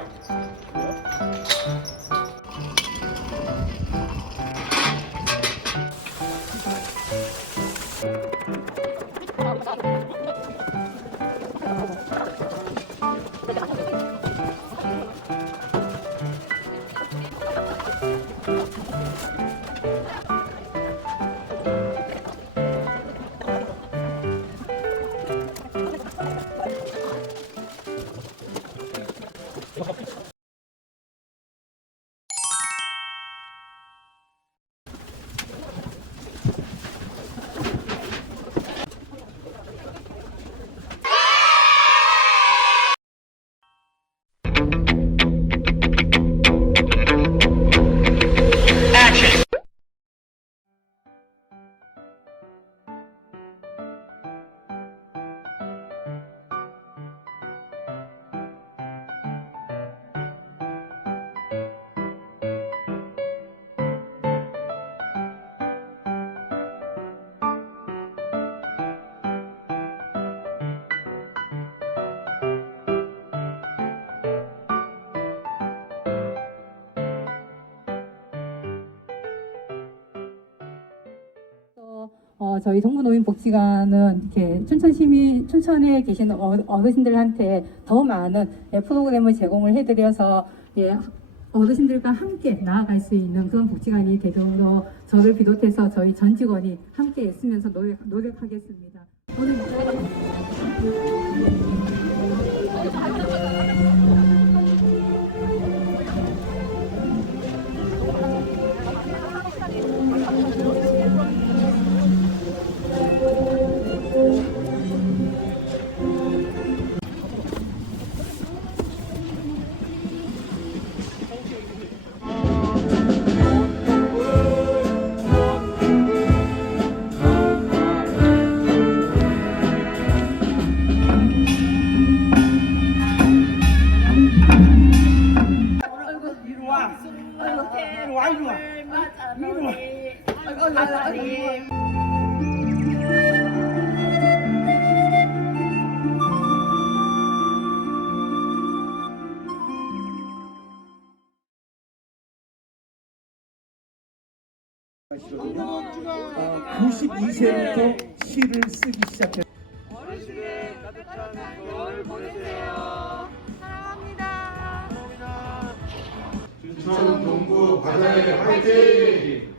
해요. 그래요? Stop. 어, 저희 동부노인복지관은 이렇게 춘천 시민, 춘천에 계신 어, 어르신들한테 더 많은 예, 프로그램을 제공을 해드려서 예, 어르신들과 함께 나아갈 수 있는 그런 복지관이 되도록 저를 비롯해서 저희 전 직원이 함께 애쓰면서 노력, 노력하겠습니다. 오늘 이리 와, 이리 와. 이리 와. 아, 92세부터 시를 쓰기 시작했 어르신의 따뜻한 겨울 보내세요. 춘천 동구 바다의 화이팅!